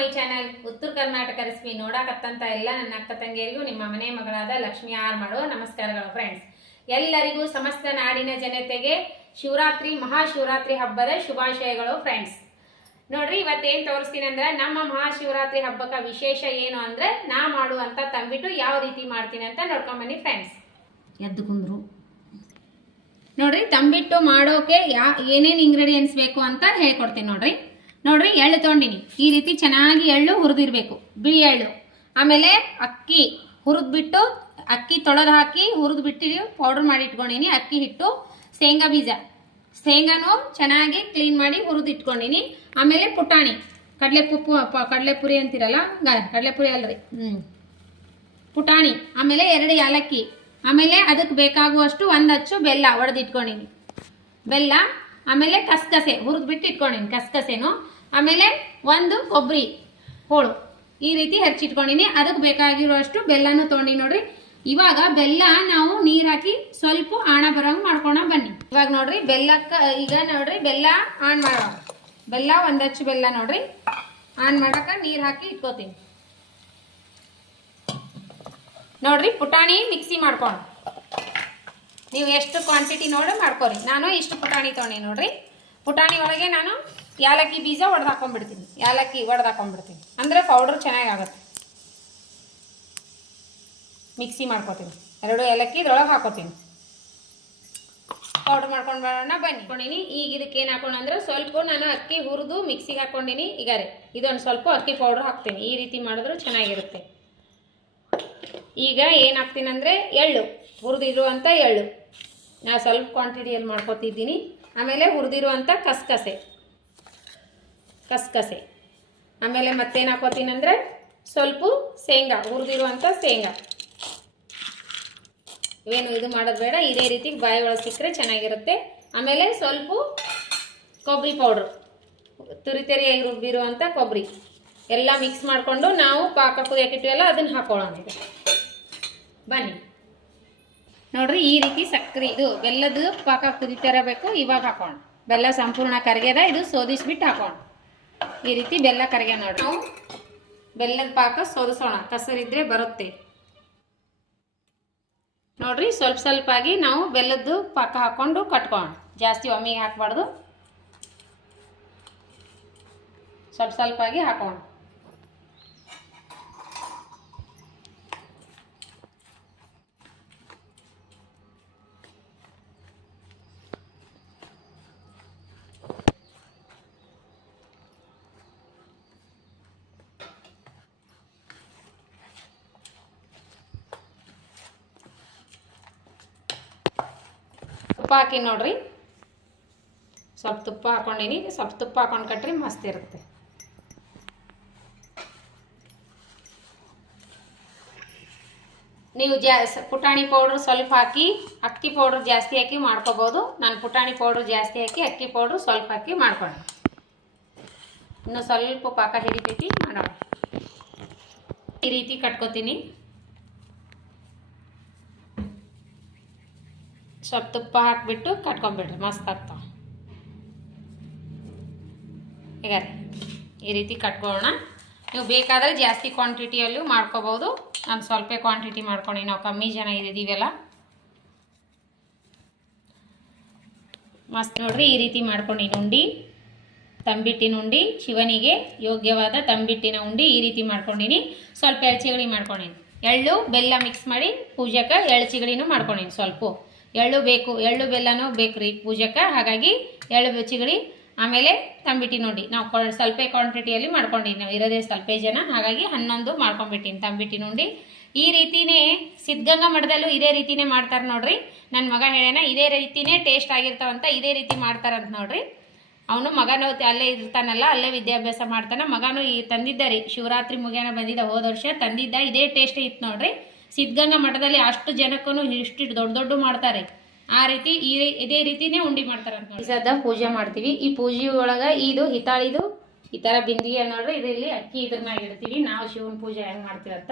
My channel ಉತ್ತರ Karnataka recipe ನೋಡಕತ್ತಂತ ಎಲ್ಲ ನನ್ನ ಅಕ್ಕ ತಂಗಿಯರಿಗೂ ನಿಮ್ಮ ಮನೆ ಮಗಳಾದ ಲಕ್ಷ್ಮಿ ಆರ್ ಮಾಡೋ ನಮಸ್ಕಾರಗಳು ಫ್ರೆಂಡ್ಸ್. ಎಲ್ಲರಿಗೂ ಸಮಸ್ತ ನಾಡಿನ ಜನತೆಗೆ ಶಿವರಾತ್ರಿ ಮಹಾಶಿವರಾತ್ರಿ ಹಬ್ಬದ ಶುಭಾಶಯಗಳು ಫ್ರೆಂಡ್ಸ್. ನೋಡ್ರಿ ಇವತ್ತೇನು ತೋರಿಸ್ತೀನಿ ಅಂದ್ರೆ ನಮ್ಮ ಮಹಾಶಿವರಾತ್ರಿ ಹಬ್ಬಕ್ಕೆ ವಿಶೇಷ ಏನು ಅಂದ್ರೆ ನಾ ಮಾಡುವಂತ ತಂಬಿಟ್ಟು ಯಾವ ರೀತಿ ಮಾಡ್ತೀನಿ ಅಂತ ನೋಡ್ಕೊಂಡ್ ಬನ್ನಿ ಫ್ರೆಂಡ್ಸ್. ಎದ್ದು ಕುಂದ್ರು ನೋಡ್ರಿ ತಂಬಿಟ್ಟು ಮಾಡೋಕೆ ಏನೇನು ಇಂಗ್ರೀಡಿಯೆಂಟ್ಸ್ ಬೇಕು ಅಂತ ಹೇಳ್ಕೊಡ್ತೀನಿ ನೋಡ್ರಿ ಎಳ್ಳು ತೊಗೊಂಡಿನಿ. ಈ ರೀತಿ ಚೆನ್ನಾಗಿ ಎಳ್ಳು ಹುರಿದಿರ್ಬೇಕು, ಬಿಳಿ ಎಳ್ಳು. ಆಮೇಲೆ ಅಕ್ಕಿ ಹುರಿದ್ಬಿಟ್ಟು ಅಕ್ಕಿ ತೊಳೆದು ಹಾಕಿ ಹುರಿದು ಬಿಟ್ಟು ಪೌಡರ್ ಮಾಡಿ ಇಟ್ಕೊಂಡಿನಿ. ಅಕ್ಕಿ ಹಿಟ್ಟು, ಶೇಂಗಾ ಬೀಜ, ಶೇಂಗಾನು ಚೆನ್ನಾಗಿ ಕ್ಲೀನ್ ಮಾಡಿ ಹುರಿದು ಇಟ್ಕೊಂಡಿನಿ. ಆಮೇಲೆ ಪುಟಾಣಿ, ಕಡಲೆಪುರಿ ಅಂತಿರಲ್ಲ, ಕಡಲೆಪುರಿ ಅಲ್ರಿ, ಪುಟಾಣಿ. ಆಮೇಲೆ 2 ಏಲಕ್ಕಿ. ಆಮೇಲೆ ಅದಕ್ಕೆ ಬೇಕಾಗುವಷ್ಟು 1 ಅಚ್ಚು ಬೆಲ್ಲ ಒಡೆದಿಟ್ಕೊಂಡಿನಿ, ಬೆಲ್ಲ. ಆಮೇಲೆ ಕಸಕಸೆ ಹುರಿದ್ಬಿಟ್ಟು ಇಟ್ಕೊಂಡಿನಿ, ಕಸಕಸೆನು. ಆಮೇಲೆ 1 ಕೊಬ್ಬರಿ ಹೋಳು ಈ ರೀತಿ ಹೆಚ್ಚಿಟ್ಕೊಂಡಿನಿ. ಅದಕ್ಕೆ ಬೇಕಾಗಿರುವಷ್ಟು ಬೆಲ್ಲನೂ ತೊಗೊಂಡಿ ನೋಡ್ರಿ. ಇವಾಗ ಬೆಲ್ಲ ನಾವು ನೀರು ಹಾಕಿ ಸ್ವಲ್ಪ ಆಣ ಬರೋಂಗೆ ಮಾಡ್ಕೊಳ ಬನ್ನಿ. ಇವಾಗ ನೋಡ್ರಿ ಈಗ ನೋಡ್ರಿ ಬೆಲ್ಲ ಆನ್ ಮಾಡೋ, ಬೆಲ್ಲ 1 ಅಚ್ಚು ಬೆಲ್ಲ ನೋಡ್ರಿ ಆನ್ ಮಾಡಕ ನೀರು ಹಾಕಿ ಇಟ್ಕೋತೀನಿ ನೋಡ್ರಿ. ಪುಟಾಣಿ ಮಿಕ್ಸಿ ಮಾಡ್ಕೊಂಡು ನೀವು ಎಷ್ಟು ಕ್ವಾಂಟಿಟಿ ನೋಡಿ ಮಾಡ್ಕೊರಿ. ನಾನು ಇಷ್ಟು ಪುಟಾಣಿ ತೊಗೊಂಡಿ ನೋಡ್ರಿ. ಪುಟಾಣಿ ಒಳಗೆ ನಾನು ಏಲಕ್ಕಿ ಬೀಜ ಒಡೆದು ಹಾಕೊಂಡ್ಬಿಡ್ತೀನಿ, ಏಲಕ್ಕಿ ಒಡೆದು ಹಾಕೊಂಡ್ಬಿಡ್ತೀನಿ ಅಂದ್ರೆ ಪೌಡರ್ ಚೆನ್ನಾಗಾಗುತ್ತೆ. ಮಿಕ್ಸಿ ಮಾಡ್ಕೊತೀನಿ, 2 ಏಲಕ್ಕಿ ಇದ್ರೊಳಗೆ ಹಾಕೋತೀನಿ, ಪೌಡರ್ ಮಾಡ್ಕೊಂಡು ಬರೋಣ ಬನ್ನಿ. ಈಗ ಇದಕ್ಕೆ ಏನು ಹಾಕೋಣ ಅಂದ್ರೆ ಸ್ವಲ್ಪ ನಾನು ಅಕ್ಕಿ ಹುರಿದು ಮಿಕ್ಸಿಗೆ ಹಾಕೊಂಡಿನಿ. ಈಗ ಇದೊಂದು ಸ್ವಲ್ಪ ಅಕ್ಕಿ ಪೌಡರ್ ಹಾಕ್ತೀನಿ. ಈ ರೀತಿ ಮಾಡಿದ್ರು ಚೆನ್ನಾಗಿರುತ್ತೆ. ಈಗ ಏನು ಹಾಕ್ತೀನಿ ಅಂದರೆ ಎಳ್ಳು, ಹುರಿದಿರುವಂಥ ಎಳ್ಳು ನಾ ಸ್ವಲ್ಪ ಕ್ವಾಂಟಿಟಿಯಲ್ಲಿ ಮಾಡ್ಕೊತಿದ್ದೀನಿ. ಆಮೇಲೆ ಹುರಿದಿರುವಂಥ ಕಸಕಸೆ. ಆಮೇಲೆ ಮತ್ತೇನು ಹಾಕೋತೀನಿ ಅಂದರೆ ಸ್ವಲ್ಪ ಶೇಂಗಾ, ಹುರಿದಿರುವಂಥ ಶೇಂಗಾ. ಇವೇನು ಇದು ಮಾಡೋದು ಬೇಡ, ಇದೇ ರೀತಿ ಬಾಯಿ ಒಳಗೆ ಸಿಕ್ಕರೆ ಚೆನ್ನಾಗಿರುತ್ತೆ. ಆಮೇಲೆ ಸ್ವಲ್ಪ ಕೊಬ್ಬರಿ ಪೌಡ್ರು, ತುರಿತರಿಯಾಗಿ ರುಬ್ಬಿರುವಂಥ ಕೊಬ್ಬರಿ ಎಲ್ಲ ಮಿಕ್ಸ್ ಮಾಡಿಕೊಂಡು ನಾವು ಪಾಕ ಕುದಿಯಾಕಿಟ್ಟಿವಲ್ಲ ಅದನ್ನು ಹಾಕೊಳ್ಳೋಣ ಈಗ ಬನ್ನಿ. ನೋಡ್ರಿ ಈ ರೀತಿ ಸಕ್ಕರೆ, ಇದು ಬೆಲ್ಲದ ಪಾಕ ಕುದಿತಿರಬೇಕು. ಇವಾಗ ಹಾಕೋಣ. ಬೆಲ್ಲ ಸಂಪೂರ್ಣ ಕರಗ್ಯದ, ಇದು ಸೋದಿಸ್ಬಿಟ್ಟು ಹಾಕೋಣ. ಈ ರೀತಿ ಬೆಲ್ಲ ಕರಗ್ಯ ನೋಡ್ರಿ. ನಾವು ಬೆಲ್ಲದ ಪಾಕ ಸೋದಿಸೋಣ, ಕಸರಿದ್ರೆ ಬರುತ್ತೆ ನೋಡ್ರಿ. ಸ್ವಲ್ಪ ಆಗಿ ನಾವು ಬೆಲ್ಲದ ಪಾಕ ಹಾಕೊಂಡು ಕಟ್ಕೋಣ. ಜಾಸ್ತಿ ಒಮ್ಮೆಗೆ ಹಾಕಬಾರ್ದು, ಸ್ವಲ್ಪ ಆಗಿ ಹಾಕೋಣ. ತುಪ್ಪ ಹಾಕಿ ನೋಡ್ರಿ, ಸ್ವಲ್ಪ ತುಪ್ಪ ಹಾಕೊಂಡಿನಿ. ಸ್ವಲ್ಪ ತುಪ್ಪ ಹಾಕೊಂಡು ಕಟ್ರಿ ಮಸ್ತ್ ಇರುತ್ತೆ. ನೀವು ಪುಟಾಣಿ ಪೌಡ್ರ್ ಸ್ವಲ್ಪ ಹಾಕಿ ಅಕ್ಕಿ ಪೌಡ್ರ್ ಜಾಸ್ತಿ ಹಾಕಿ ಮಾಡ್ಕೋಬೋದು. ನಾನು ಪುಟಾಣಿ ಪೌಡ್ರ್ ಜಾಸ್ತಿ ಹಾಕಿ ಅಕ್ಕಿ ಪೌಡ್ರ್ ಸ್ವಲ್ಪ ಹಾಕಿ ಮಾಡ್ಕೊಂಡೆ. ಇನ್ನು ಸ್ವಲ್ಪ ಪಾಕ ಹಿಡಿತೈತಿ ಮಾಡೋಣ. ಈ ರೀತಿ ಕಟ್ಕೋತೀನಿ. ಸ್ವಲ್ಪ ತುಪ್ಪ ಹಾಕಿಬಿಟ್ಟು ಕಟ್ಕೊಂಡ್ಬಿಡ್ರಿ, ಮಸ್ತ್ ಆಗ್ತಾವ. ಈಗ ಈ ರೀತಿ ಕಟ್ಕೊಳ್ಳೋಣ. ನೀವು ಬೇಕಾದರೆ ಜಾಸ್ತಿ ಕ್ವಾಂಟಿಟಿಯಲ್ಲೂ ಮಾಡ್ಕೋಬೋದು. ನಾನು ಸ್ವಲ್ಪ ಕ್ವಾಂಟಿಟಿ ಮಾಡ್ಕೊಂಡು, ನಾವು ಕಮ್ಮಿ ಜನ ಇದ್ದೀವಲ್ಲ. ಮಸ್ತ್ ನೋಡ್ರಿ ಈ ರೀತಿ ಮಾಡ್ಕೊಂಡಿನಿ ಉಂಡಿ, ತಂಬಿಟ್ಟಿನ ಉಂಡಿ. ಶಿವನಿಗೆ ಯೋಗ್ಯವಾದ ತಂಬಿಟ್ಟಿನ ಉಂಡಿ ಈ ರೀತಿ ಮಾಡ್ಕೊಂಡಿನಿ. ಸ್ವಲ್ಪ ಎಳ್ಚಿಗಡಿ ಮಾಡ್ಕೊಂಡಿನಿ. ಎಳ್ಳು ಬೆಲ್ಲ ಮಿಕ್ಸ್ ಮಾಡಿ ಪೂಜಕ್ಕೆ ಎಳ್ಚಿಗಡಿನೂ ಮಾಡ್ಕೊಂಡಿನಿ. ಸ್ವಲ್ಪ ಎಳ್ಳು ಬೇಕು, ಎಳ್ಳು ಬೆಲ್ಲನೂ ಬೇಕ್ರಿ ಪೂಜಕ್ಕೆ. ಹಾಗಾಗಿ ಎಳ್ಳು ಚಿಗಡಿ. ಆಮೇಲೆ ತಂಬಿಟ್ಟಿನ ಉಂಡಿ ನಾವು ಸ್ವಲ್ಪ ಕ್ವಾಂಟಿಟಿಯಲ್ಲಿ ಮಾಡ್ಕೊಂಡಿನಿ. ನಾವು ಇರೋದೇ ಸ್ವಲ್ಪ ಜನ, ಹಾಗಾಗಿ 11 ಮಾಡ್ಕೊಂಡ್ಬಿಟ್ಟಿನಿ ತಂಬಿಟ್ಟಿನ ಉಂಡಿ. ಈ ರೀತಿನೇ ಸಿದ್ಧಗಂಗಾ ಮಠದಲ್ಲೂ ಇದೇ ರೀತಿನೇ ಮಾಡ್ತಾರೆ ನೋಡ್ರಿ. ನನ್ನ ಮಗ ಹೇಳೇನ ಇದೇ ರೀತಿನೇ ಟೇಸ್ಟ್ ಆಗಿರ್ತಾವಂತ, ಇದೇ ರೀತಿ ಮಾಡ್ತಾರಂತ ನೋಡ್ರಿ. ಅವನು ಮಗನೂ ಅಲ್ಲೇ ಇರ್ತಾನಲ್ಲ, ಅಲ್ಲೇ ವಿದ್ಯಾಭ್ಯಾಸ ಮಾಡ್ತಾನೆ. ಮಗನೂ ಈ ತಂದಿದ್ದ ರೀ, ಶಿವರಾತ್ರಿ ಮುಗಿಯನ ಬಂದಿದ್ದ, ಹೋದ ವರ್ಷ ತಂದಿದ್ದ. ಇದೇ ಟೇಸ್ಟ್ ಇತ್ತು ನೋಡ್ರಿ. ಸಿದ್ಧಗಂಗಾ ಮಠದಲ್ಲಿ ಅಷ್ಟು ಜನಕ್ಕೂ ಇಷ್ಟು ದೊಡ್ಡ ಮಾಡ್ತಾರೆ. ಆ ರೀತಿ ಇದೇ ರೀತಿನೇ ಉಂಡಿ ಮಾಡ್ತಾರಂತ. ಸದ್ದ ಪೂಜೆ ಮಾಡ್ತೀವಿ. ಈ ಪೂಜೆ ಒಳಗೆ ಇದು ಹಿತಾಳಿದು ಈ ಥರ ಬಿಂದಿಗೆ ನೋಡ್ರಿ, ಇದರಲ್ಲಿ ಅಕ್ಕಿ ಇದ್ರ ಮ್ಯಾಗ ಇಡ್ತೀವಿ. ನಾವು ಶಿವನ ಪೂಜೆ ಹೆಂಗೆ ಮಾಡ್ತೀವಂತ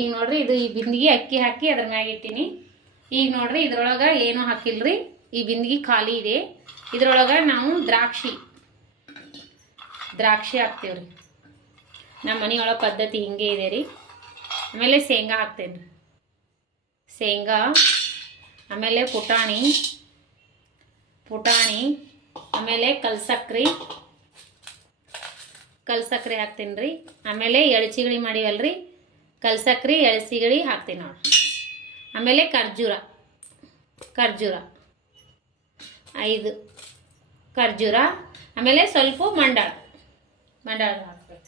ಈಗ ನೋಡ್ರಿ. ಇದು ಈ ಬಿಂದಿಗೆ ಅಕ್ಕಿ ಹಾಕಿ ಅದ್ರ ಮ್ಯಾಗ ಇಟ್ಟಿನಿ. ಈಗ ನೋಡ್ರಿ ಇದ್ರೊಳಗೆ ಏನೂ ಹಾಕಿಲ್ರಿ, ಈ ಬಿಂದಿಗೆ ಖಾಲಿ ಇದೆ. ಇದ್ರೊಳಗೆ ನಾವು ದ್ರಾಕ್ಷಿ ಹಾಕ್ತೀವ್ರಿ. ನಮ್ಮ ಮನೆಯೊಳಗೆ ಪದ್ಧತಿ ಹಿಂಗೆ ಇದೆ ರೀ. ಆಮೇಲೆ ಶೇಂಗಾ ಹಾಕ್ತೇನೆ ರೀ, ಶೇಂಗಾ. ಆಮೇಲೆ ಪುಟಾಣಿ, ಆಮೇಲೆ ಕಲ್ಸಕ್ರಿ ಹಾಕ್ತೀನಿ ರೀ. ಆಮೇಲೆ ಎಳ್ಚಿಗಳಿ ಮಾಡಿವಲ್ರಿ, ಕಲ್ಸಕ್ರಿ ಎಳ್ಸಿಗಳಿ ಹಾಕ್ತೀನಿ ನೋಡಿ. ಆಮೇಲೆ ಖರ್ಜೂರ 5 ಖರ್ಜೂರ. ಆಮೇಲೆ ಸ್ವಲ್ಪ ಮಂಡಾಳ ಹಾಕ್ತೀವಿ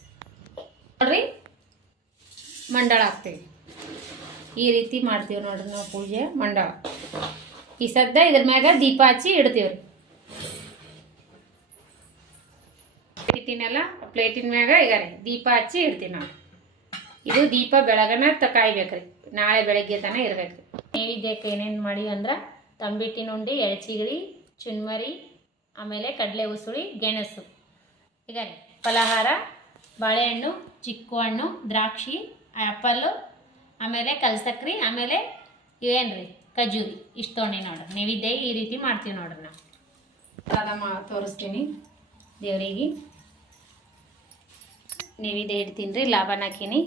ನೋಡ್ರಿ, ಮಂಡಾಳ ಹಾಕ್ತೀವಿ. ಈ ರೀತಿ ಮಾಡ್ತೀವಿ ನೋಡ್ರಿ ನಾವು ಪೂಜೆ. ಮಂಡಾಳ ಈ ಸದ್ದ ಇದ್ರ ಮ್ಯಾಗ ದೀಪ ಹಚ್ಚಿ ಇಡ್ತೀವ್ರಿ. ಪ್ಲೇಟಿನ ಮ್ಯಾಗ ಈಗ ರೀ ದೀಪ ಹಚ್ಚಿ ಇಡ್ತೀವಿ ನಾವು. ಇದು ದೀಪ ಬೆಳಗನ ಕಾಯ್ಬೇಕ್ರಿ, ನಾಳೆ ಬೆಳಗ್ಗೆ ತನ ಇರ್ಬೇಕ್ರಿ. ನೈವೇದ್ಯಕ್ಕೆ ಏನೇನು ಮಾಡಿ ಅಂದ್ರೆ ತಂಬಿಟ್ಟಿನ ಉಂಡಿ, ಎಳ್ಚಿಗಳಿ, ಚುನ್ಮರಿ, ಆಮೇಲೆ ಕಡಲೆ ಉಸುಳಿ, ಗೆಣಸು. ಈಗ ರೀ ಫಲಹಾರ ಬಾಳೆಹಣ್ಣು, ಚಿಕ್ಕು ಹಣ್ಣು, ದ್ರಾಕ್ಷಿ, ಆ್ಯಪಲ್ಲು, ಆಮೇಲೆ ಕಲ್ಸಕ್ರಿ, ಆಮೇಲೆ ಇವೇನ್ರಿ ಖಜೂರಿ. ಇಷ್ಟು ತೊಗೊಂಡು ನೋಡ್ರಿ ನೈವೇದ್ಯ ಈ ರೀತಿ ಮಾಡ್ತೀವಿ ನೋಡ್ರಿ ನಾವು. ತೋರಿಸ್ತೀನಿ ದೇವರಿಗೆ ನೈವೇದ್ಯ ಇಡ್ತೀನಿ ರೀ. ಲಾಭನ ಹಾಕೀನಿ.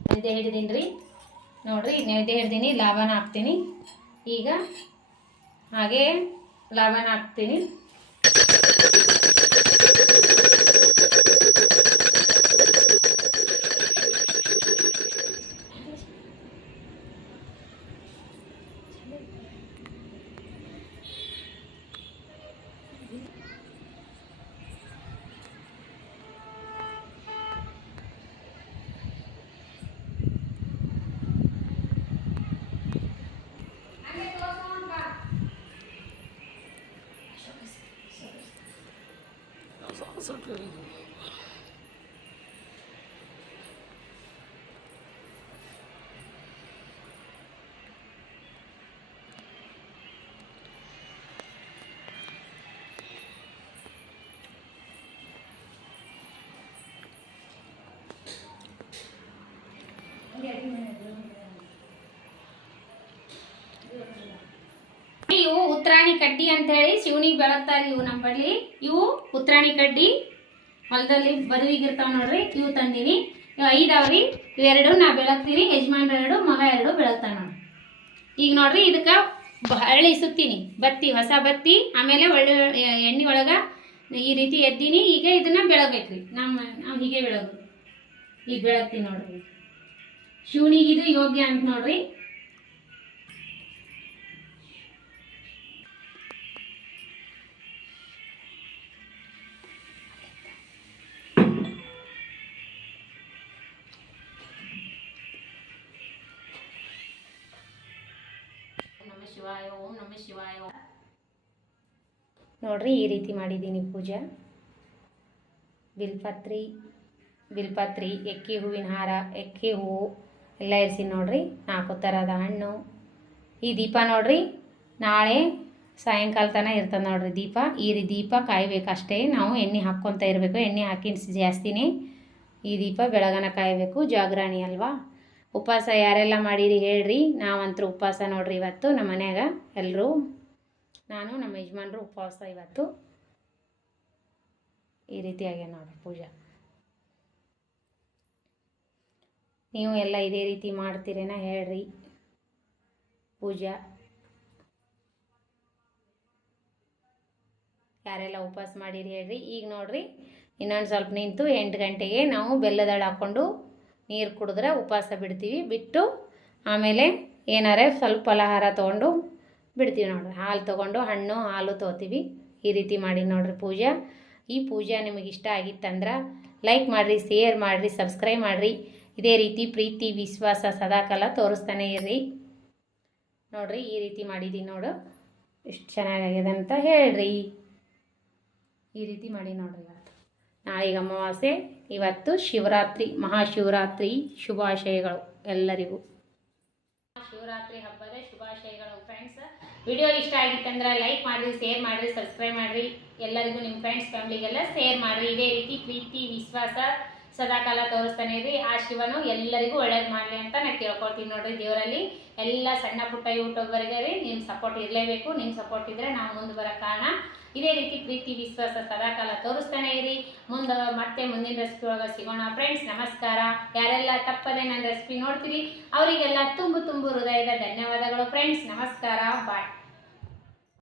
ನೈವೇದ್ಯ ಹಿಡಿದೀನಿ ರೀ ನೋಡ್ರಿ. ನೈವೇದ್ಯ ಹಿಡ್ದೀನಿ, ಲಾಭನ ಹಾಕ್ತೀನಿ. ಈಗ ಹಾಗೆ ಲಾಭನ ಹಾಕ್ತೀನಿ. ಇವು ಉತ್ತರಾಣಿ ಕಡ್ಡಿ ಅಂತ ಹೇಳಿ ಶಿವನಿಗೆ ಬೆಳಗ್ತಾರೆ. ಇವು ನಮ್ಮ ಬಳ್ಳಿ ಇವು ಉತ್ತರಾಣಿ ಕಡ್ಡಿ ಹೊಲದಲ್ಲಿ ಬದುವಿಗಿರ್ತಾವ ನೋಡ್ರಿ. ಇವು ತಂದೀನಿ. ಇವು 5 ಅವ್ರಿ. ಇವೆರಡು ನಾ ಬೆಳಗ್ತೀನಿ, ಯಜಮಾನ್ರ 2, ಮಗ 2 ಬೆಳಗ್ತಾನ ನೋಡ್ರಿ. ಈಗ ನೋಡ್ರಿ ಇದಕ್ಕೆ ಹಳ್ಳಿ ಸುತ್ತೀನಿ, ಬತ್ತಿ, ಹೊಸ ಬತ್ತಿ. ಆಮೇಲೆ ಒಳ್ಳೆ ಎಣ್ಣೆ ಒಳಗ ಈ ರೀತಿ ಎದ್ದೀನಿ. ಈಗ ಇದನ್ನ ಬೆಳಗ್ಬೇಕ್ರಿ. ನಾವು ಹೀಗೆ ಬೆಳಗೋದು. ಈಗ ಬೆಳಗ್ತೀನಿ ನೋಡ್ರಿ. ಶಿವನಿಗೆ ಇದು ಯೋಗ್ಯ ಅಂತ ನೋಡ್ರಿ. ಓಂ ನಮಃ ಶಿವಾಯ. ನೋಡ್ರಿ ಈ ರೀತಿ ಮಾಡಿದ್ದೀನಿ ಪೂಜೆ. ಬಿಲ್ಪತ್ರಿ, ಎಕ್ಕಿ ಹೂವಿನ ಹಾರ, ಎಕ್ಕಿ ಹೂವು ಎಲ್ಲ ಇರಿಸಿ ನೋಡ್ರಿ. 4 ಥರದ ಹಣ್ಣು. ಈ ದೀಪ ನೋಡ್ರಿ ನಾಳೆ ಸಾಯಂಕಾಲ ತನಕ ಇರ್ತದೆ ನೋಡ್ರಿ ದೀಪ. ಈ ದೀಪ ಕಾಯ್ಬೇಕಷ್ಟೇ. ನಾವು ಎಣ್ಣೆ ಹಾಕ್ಕೊತ ಇರಬೇಕು. ಎಣ್ಣೆ ಹಾಕಿ ಜಾಸ್ತಿನೇ ಈ ದೀಪ ಬೆಳಗನ ಕಾಯಬೇಕು. ಜಾಗರಣಿ ಅಲ್ವಾ. ಉಪವಾಸ ಯಾರೆಲ್ಲ ಮಾಡಿರಿ ಹೇಳ್ರಿ. ನಾವಂತರೂ ಉಪವಾಸ ನೋಡ್ರಿ ಇವತ್ತು ನಮ್ಮ ಮನ್ಯಾಗ ಎಲ್ಲರೂ. ನಾನು ನಮ್ಮ ಯಜಮಾನ್ರು ಉಪವಾಸ ಇವತ್ತು. ಈ ರೀತಿಯಾಗಿ ನೋಡ್ರಿ ಪೂಜೆ. ನೀವು ಎಲ್ಲ ಇದೇ ರೀತಿ ಮಾಡ್ತೀರೇನ ಹೇಳ್ರಿ ಪೂಜಾ. ಯಾರೆಲ್ಲ ಉಪವಾಸ ಮಾಡಿರಿ ಹೇಳ್ರಿ. ಈಗ ನೋಡ್ರಿ ಇನ್ನೊಂದು ಸ್ವಲ್ಪ ನಿಂತು 8 ಗಂಟೆಗೆ ನಾವು ಬೆಲ್ಲದಳ ಹಾಕ್ಕೊಂಡು ನೀರು ಕುಡಿದ್ರೆ ಉಪವಾಸ ಬಿಡ್ತೀವಿ. ಬಿಟ್ಟು ಆಮೇಲೆ ಏನಾರೇ ಸ್ವಲ್ಪ ಫಲಹಾರ ತೊಗೊಂಡು ಬಿಡ್ತೀವಿ ನೋಡ್ರಿ. ಹಾಲು ತೊಗೊಂಡು ಹಣ್ಣು ಹಾಲು ತೊಗೋತೀವಿ. ಈ ರೀತಿ ಮಾಡಿ ನೋಡ್ರಿ ಪೂಜೆ. ಈ ಪೂಜೆ ನಿಮಗೆ ಇಷ್ಟ ಆಗಿತ್ತಂದ್ರೆ ಲೈಕ್ ಮಾಡಿರಿ, ಶೇರ್ ಮಾಡಿರಿ, ಸಬ್ಸ್ಕ್ರೈಬ್ ಮಾಡಿರಿ. ಇದೇ ರೀತಿ ಪ್ರೀತಿ ವಿಶ್ವಾಸ ಸದಾಕಾಲ ತೋರಿಸ್ತಾನೆ ಇರ್ರಿ ನೋಡ್ರಿ. ಈ ರೀತಿ ಮಾಡಿದ್ದೀನಿ ನೋಡು, ಎಷ್ಟು ಚೆನ್ನಾಗಿದೆ ಅಂತ ಹೇಳ್ರಿ. ಈ ರೀತಿ ಮಾಡಿ ನೋಡ್ರಿ. ಇವತ್ತು ನಾಳೆಗೆ ಅಮಾವಾಸ್ಯೆ, ಇವತ್ತು ಶಿವರಾತ್ರಿ, ಮಹಾಶಿವರಾತ್ರಿ ಶುಭಾಶಯಗಳು ಎಲ್ಲರಿಗೂ. ಶಿವರಾತ್ರಿ ಹಬ್ಬದ ಶುಭಾಶಯಗಳು ಫ್ರೆಂಡ್ಸ್. ವಿಡಿಯೋ ಇಷ್ಟ ಆಗಿತ್ತಂದ್ರೆ ಲೈಕ್ ಮಾಡಿರಿ, ಶೇರ್ ಮಾಡಿರಿ, ಸಬ್ಸ್ಕ್ರೈಬ್ ಮಾಡಿರಿ. ಎಲ್ಲರಿಗೂ ನಿಮ್ಮ ಫ್ರೆಂಡ್ಸ್ ಫ್ಯಾಮಿಲಿಗೆಲ್ಲ ಶೇರ್ ಮಾಡಿರಿ. ಇದೇ ರೀತಿ ಪ್ರೀತಿ ವಿಶ್ವಾಸ ಸದಾಕಾಲ ತೋರಿಸ್ತಾನೆ ಇರಿ. ಆ ಶಿವನು ಎಲ್ಲರಿಗೂ ಒಳ್ಳೇದು ಮಾಡಲಿ ಅಂತ ನಾನು ಕೇಳ್ಕೊಳ್ತೀನಿ ನೋಡ್ರಿ ದೇವರಲ್ಲಿ. ಎಲ್ಲ ಸಣ್ಣ ಪುಟ್ಟ ಯೂಟ್ಯೂಬರ್ಗೆ ರೀ ನಿಮ್ಮ ಸಪೋರ್ಟ್ ಇರಲೇಬೇಕು. ನಿಮ್ಮ ಸಪೋರ್ಟ್ ಇದ್ರೆ ನಾವು ಮುಂದೆ ಬರೋ ಕಾರಣ. ಇದೇ ರೀತಿ ಪ್ರೀತಿ ವಿಶ್ವಾಸ ಸದಾಕಾಲ ತೋರಿಸ್ತಾನೆ ಇರಿ. ಮತ್ತೆ ಮುಂದಿನ ರೆಸಿಪಿ ಒಳಗೆ ಸಿಗೋಣ ಫ್ರೆಂಡ್ಸ್. ನಮಸ್ಕಾರ. ಯಾರೆಲ್ಲ ತಪ್ಪದೆ ನನ್ನ ರೆಸಿಪಿ ನೋಡ್ತೀರಿ ಅವರಿಗೆಲ್ಲ ತುಂಬು ಹೃದಯದ ಧನ್ಯವಾದಗಳು ಫ್ರೆಂಡ್ಸ್. ನಮಸ್ಕಾರ. ಬಾಯ್.